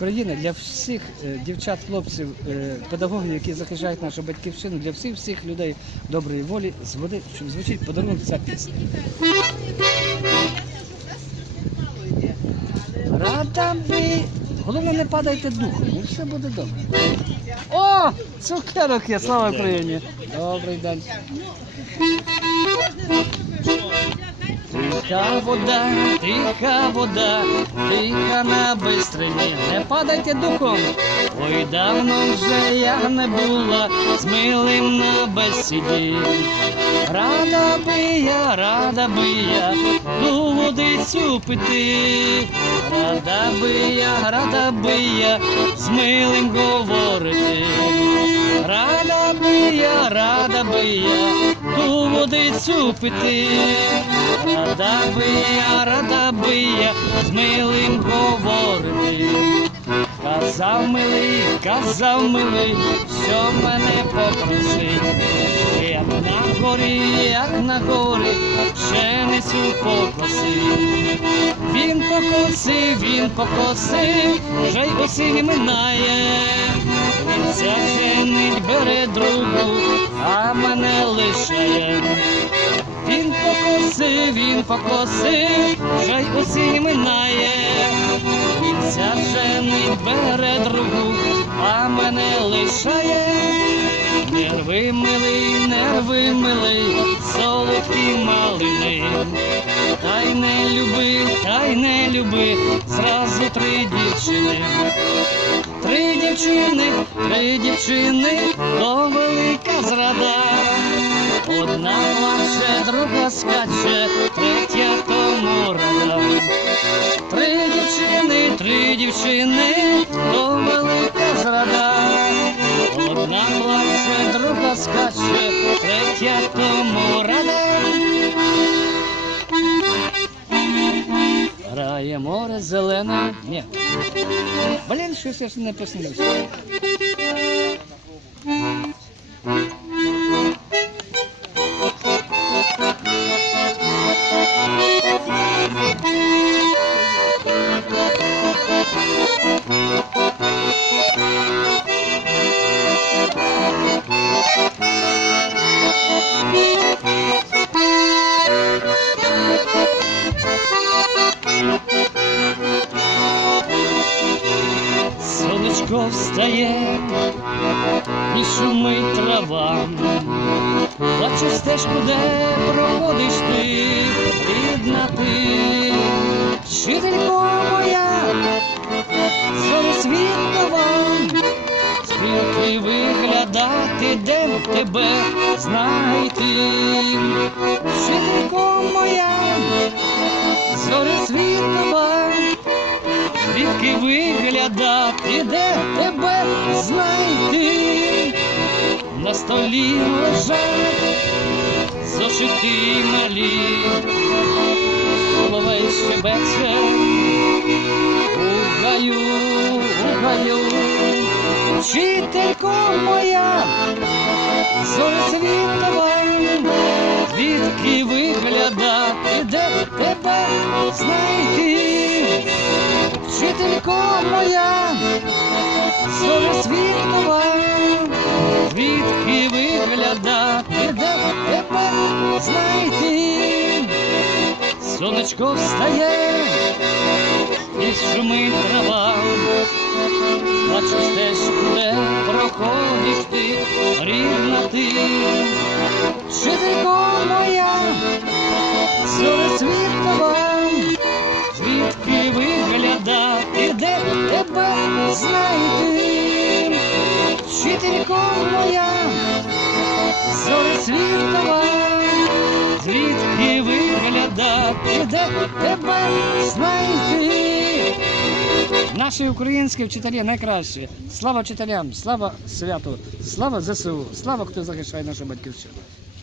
Україна для всіх е, дівчат, хлопців, е, педагогів, які захищають нашу батьківщину, для всіх всіх людей доброї волі зводить, щоб звучить подарунок ця пісня. Рада би. Головне, не падайте духом, і все буде добре. О! Цукерок є, слава Україні! Добрий день. Тиха вода, тиха вода, тиха на бистрині, не падайте духом. Ой, давно вже я не була з милим на бесіді. Рада би я, рада би я ту водицю пити. Рада би я, рада би я з милим говорити. Рада би я, рада би я ту водицю пити. Рада би рада би я з милим говорити. Казав милий, казав милий, що мене попросить. Як на горі, як на горі, пшеницю покосив. Він покосив, він покосив, вже й осінь минає. Він ся женить, бере другу, а мене лишає. Він покосив, вже й осінь минає. Ся женить, бере другу, а мене лишає. Нерви милий, нерви милий, солодкі малини. Та й не люби, та й не люби, зразу три дівчини. Три дівчини, три дівчини, то велика зрада. Одна плаче, друга скаче, третя тому рада. Три дівчини, три дівчини, то велика зрада. Одна плаче, друга скаче, третя тому рада. Грає море зелене. Ні. Блін, щось я ж не посмілився. Сонечко встає і шумить трава. Бачу стежку, де проходиш ти, рідна ти, вчителько моя, зоросвітова, стрілки виглядати, де тебе знайти, вчителько моя, виглядати, де тебе знайти, на столі лежать зошити малі, соловей щебече, у гаю, у гаю, вчителько моя, зоросвітова, звідки виглядати, де тебе знайти, вчителько моя, зоросвітова, звідки виглядати, де тебе знайти, сонечко встає і шумить трава, бачу стежку, де проходиш ти, рідна ти, вчителько знайти, вчителько моя, зоросвітова, звідки виглядати, де тебе знайти. Наші українські вчителі найкращі. Слава вчителям, слава святу, слава ЗСУ, слава хто захищає нашу батьківщину.